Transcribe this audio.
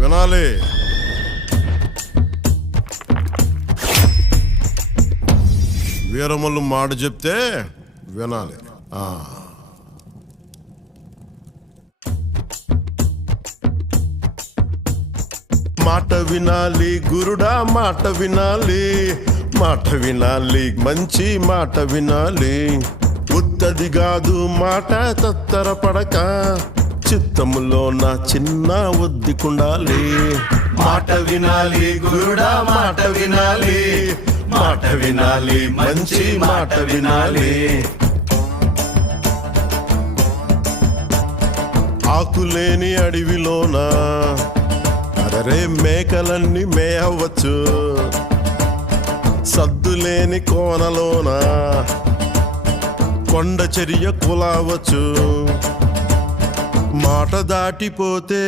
వినాలి. వీరమల్లు మాట చెప్తే వినాలి. మాట వినాలి గురుడా, మాట వినాలి, మాట వినాలి, మంచి మాట వినాలి. ఉత్తది కాదు మాట తత్తరపడక, చిత్తములో నా చిన్న ఒద్దికుండాలి. మాట వినాలి గురుడా, మాట వినాలి, మాట వినాలి, మంచి మాట వినాలి. ఆకులేని అడవిలోన అదరే మేకలన్నీ మేయవచ్చు, సద్దులేని కోనలోన కొండ చర్య కులావచ్చు. మాట దాటిపోతే